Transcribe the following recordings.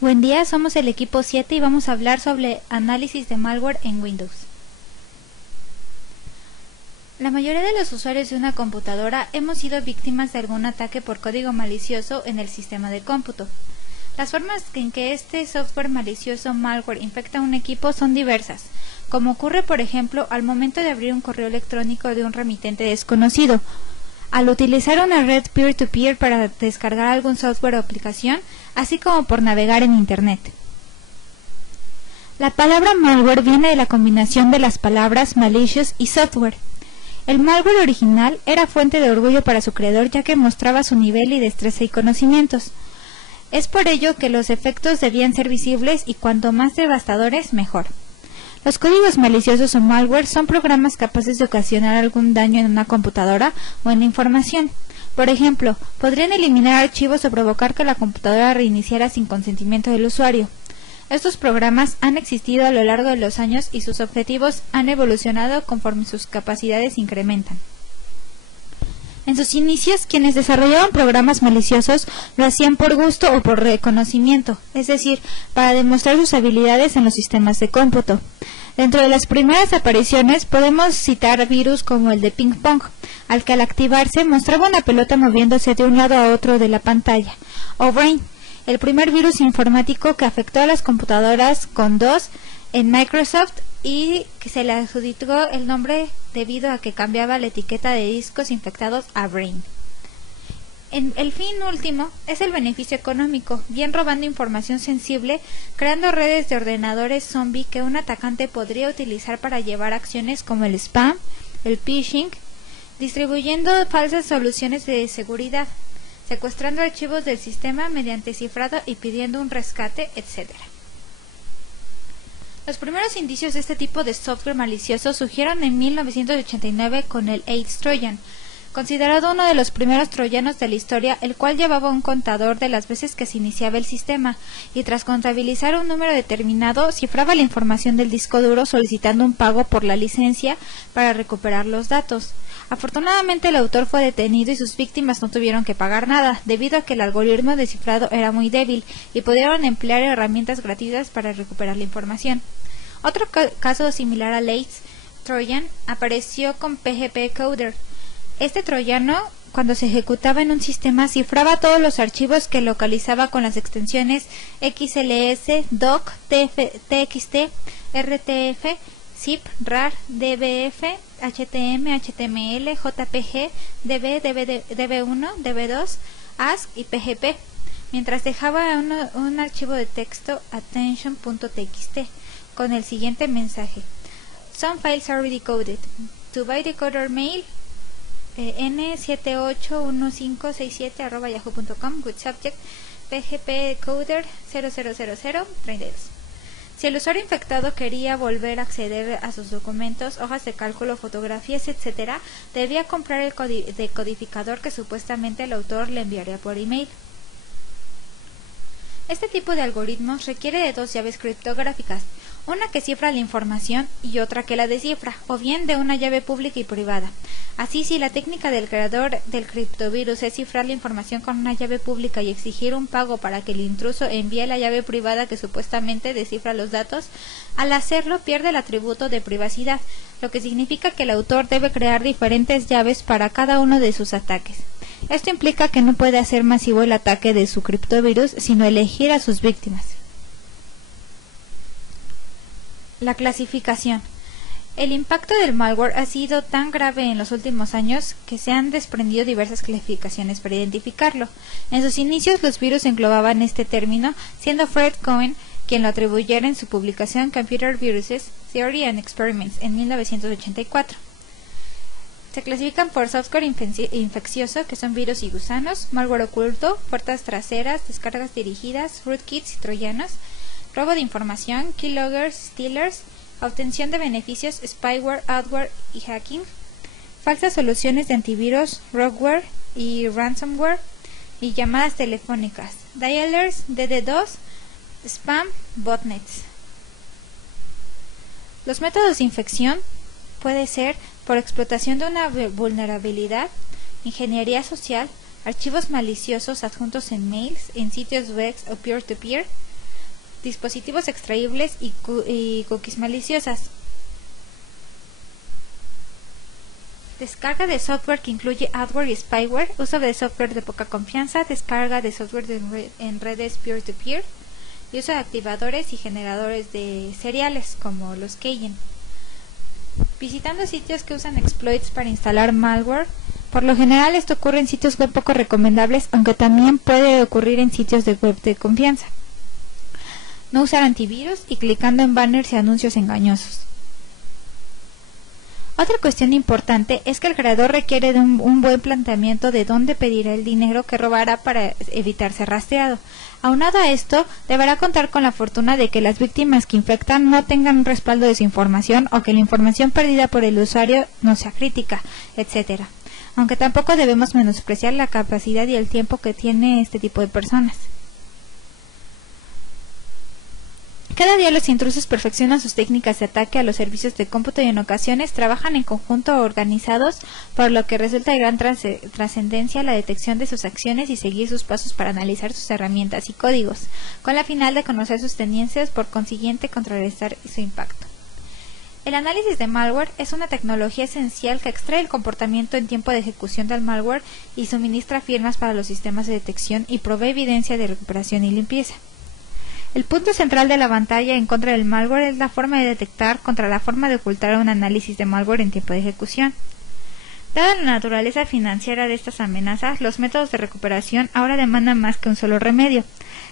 Buen día, somos el equipo 7 y vamos a hablar sobre análisis de malware en Windows. La mayoría de los usuarios de una computadora hemos sido víctimas de algún ataque por código malicioso en el sistema de cómputo. Las formas en que este software malicioso malware infecta un equipo son diversas, como ocurre por ejemplo al momento de abrir un correo electrónico de un remitente desconocido, al utilizar una red peer-to-peer para descargar algún software o aplicación, así como por navegar en Internet. La palabra malware viene de la combinación de las palabras malicious y software. El malware original era fuente de orgullo para su creador, ya que mostraba su nivel y destreza y conocimientos. Es por ello que los efectos debían ser visibles y cuanto más devastadores, mejor. Los códigos maliciosos o malware son programas capaces de ocasionar algún daño en una computadora o en la información. Por ejemplo, podrían eliminar archivos o provocar que la computadora reiniciara sin consentimiento del usuario. Estos programas han existido a lo largo de los años y sus objetivos han evolucionado conforme sus capacidades incrementan. En sus inicios, quienes desarrollaban programas maliciosos lo hacían por gusto o por reconocimiento, es decir, para demostrar sus habilidades en los sistemas de cómputo. Dentro de las primeras apariciones podemos citar virus como el de Ping Pong, al que al activarse mostraba una pelota moviéndose de un lado a otro de la pantalla, o Brain, el primer virus informático que afectó a las computadoras con DOS en Microsoft y que se le adjudicó el nombre debido a que cambiaba la etiqueta de discos infectados a Brain. El fin último es el beneficio económico, bien robando información sensible, creando redes de ordenadores zombie que un atacante podría utilizar para llevar acciones como el spam, el phishing, distribuyendo falsas soluciones de seguridad, secuestrando archivos del sistema mediante cifrado y pidiendo un rescate, etc. Los primeros indicios de este tipo de software malicioso surgieron en 1989 con el AIDS Trojan, considerado uno de los primeros troyanos de la historia, el cual llevaba un contador de las veces que se iniciaba el sistema, y tras contabilizar un número determinado, cifraba la información del disco duro solicitando un pago por la licencia para recuperar los datos. Afortunadamente el autor fue detenido y sus víctimas no tuvieron que pagar nada, debido a que el algoritmo de cifrado era muy débil, y pudieron emplear herramientas gratuitas para recuperar la información. Otro caso similar a AIDS Trojan apareció con PGP Coder. Este troyano, cuando se ejecutaba en un sistema, cifraba todos los archivos que localizaba con las extensiones XLS, DOC, TXT, RTF, ZIP, RAR, DBF, HTM, HTML, JPG, DB, DB1, DB2, ASC y PGP, mientras dejaba un archivo de texto attention.txt con el siguiente mensaje: Some files are decoded. To buy decoder mail n781567@yahoo.com with subject php coder 000032. Si el usuario infectado quería volver a acceder a sus documentos, hojas de cálculo, fotografías, etc., debía comprar el decodificador que supuestamente el autor le enviaría por email. Este tipo de algoritmos requiere de dos llaves criptográficas, una que cifra la información y otra que la descifra, o bien de una llave pública y privada. Así, si la técnica del creador del criptovirus es cifrar la información con una llave pública y exigir un pago para que el intruso envíe la llave privada que supuestamente descifra los datos, al hacerlo pierde el atributo de privacidad, lo que significa que el autor debe crear diferentes llaves para cada uno de sus ataques. Esto implica que no puede hacer masivo el ataque de su criptovirus, sino elegir a sus víctimas. La clasificación. El impacto del malware ha sido tan grave en los últimos años que se han desprendido diversas clasificaciones para identificarlo. En sus inicios los virus englobaban este término, siendo Fred Cohen quien lo atribuyera en su publicación Computer Viruses, Theory and Experiments en 1984. Se clasifican por software infeccioso, que son virus y gusanos, malware oculto, puertas traseras, descargas dirigidas, rootkits y troyanos, robo de información, keyloggers, stealers, obtención de beneficios, spyware, adware y hacking, falsas soluciones de antivirus, rogueware y ransomware, y llamadas telefónicas, dialers, DD2, spam, botnets. Los métodos de infección puede ser por explotación de una vulnerabilidad, ingeniería social, archivos maliciosos adjuntos en mails, en sitios web o peer-to-peer, dispositivos extraíbles y cookies maliciosas. Descarga de software que incluye adware y spyware, uso de software de poca confianza, descarga de software en redes peer-to-peer y uso de activadores y generadores de seriales como los Cayenne. Visitando sitios que usan exploits para instalar malware. Por lo general esto ocurre en sitios web poco recomendables, aunque también puede ocurrir en sitios de web de confianza. No usar antivirus y clicando en banners y anuncios engañosos. Otra cuestión importante es que el creador requiere de un buen planteamiento de dónde pedirá el dinero que robará para evitar ser rastreado. Aunado a esto, deberá contar con la fortuna de que las víctimas que infectan no tengan un respaldo de su información o que la información perdida por el usuario no sea crítica, etc. Aunque tampoco debemos menospreciar la capacidad y el tiempo que tiene este tipo de personas. Cada día los intrusos perfeccionan sus técnicas de ataque a los servicios de cómputo y en ocasiones trabajan en conjunto o organizados, por lo que resulta de gran trascendencia la detección de sus acciones y seguir sus pasos para analizar sus herramientas y códigos, con la final de conocer sus tendencias, por consiguiente contrarrestar su impacto. El análisis de malware es una tecnología esencial que extrae el comportamiento en tiempo de ejecución del malware y suministra firmas para los sistemas de detección y provee evidencia de recuperación y limpieza. El punto central de la batalla en contra del malware es la forma de detectar contra la forma de ocultar un análisis de malware en tiempo de ejecución. Dada la naturaleza financiera de estas amenazas, los métodos de recuperación ahora demandan más que un solo remedio: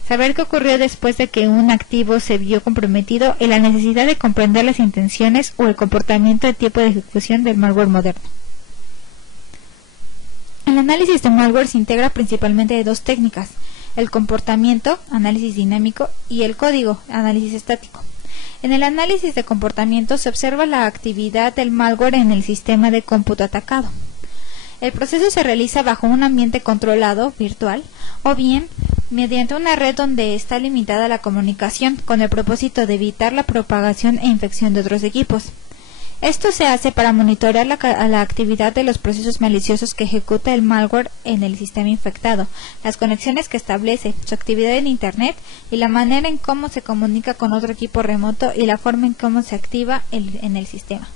saber qué ocurrió después de que un activo se vio comprometido y la necesidad de comprender las intenciones o el comportamiento de tiempo de ejecución del malware moderno. El análisis de malware se integra principalmente de dos técnicas: el comportamiento, análisis dinámico, y el código, análisis estático. En el análisis de comportamiento se observa la actividad del malware en el sistema de cómputo atacado. El proceso se realiza bajo un ambiente controlado, virtual, o bien mediante una red donde está limitada la comunicación, con el propósito de evitar la propagación e infección de otros equipos. Esto se hace para monitorear la actividad de los procesos maliciosos que ejecuta el malware en el sistema infectado, las conexiones que establece, su actividad en Internet y la manera en cómo se comunica con otro equipo remoto y la forma en cómo se activa en el sistema.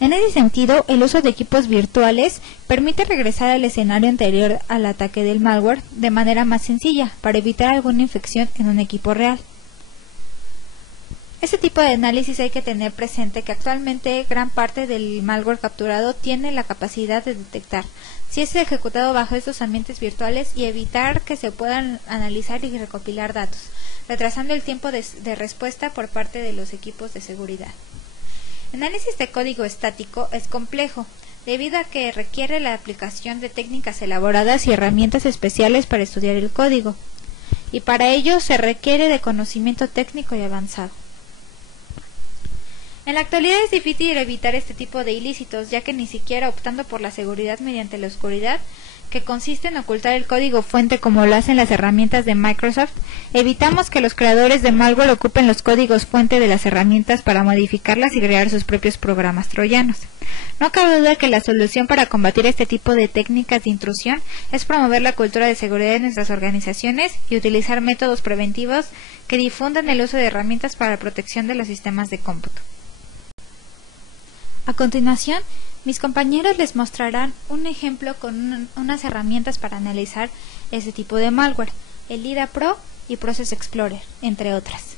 En ese sentido, el uso de equipos virtuales permite regresar al escenario anterior al ataque del malware de manera más sencilla para evitar alguna infección en un equipo real. Este tipo de análisis hay que tener presente que actualmente gran parte del malware capturado tiene la capacidad de detectar si es ejecutado bajo estos ambientes virtuales y evitar que se puedan analizar y recopilar datos, retrasando el tiempo de respuesta por parte de los equipos de seguridad. El análisis de código estático es complejo, debido a que requiere la aplicación de técnicas elaboradas y herramientas especiales para estudiar el código, y para ello se requiere de conocimiento técnico y avanzado. En la actualidad es difícil evitar este tipo de ilícitos, ya que ni siquiera optando por la seguridad mediante la oscuridad, que consiste en ocultar el código fuente como lo hacen las herramientas de Microsoft, evitamos que los creadores de malware ocupen los códigos fuente de las herramientas para modificarlas y crear sus propios programas troyanos. No cabe duda que la solución para combatir este tipo de técnicas de intrusión es promover la cultura de seguridad en nuestras organizaciones y utilizar métodos preventivos que difundan el uso de herramientas para la protección de los sistemas de cómputo. A continuación, mis compañeros les mostrarán un ejemplo con unas herramientas para analizar este tipo de malware, el IDA Pro y Process Explorer, entre otras.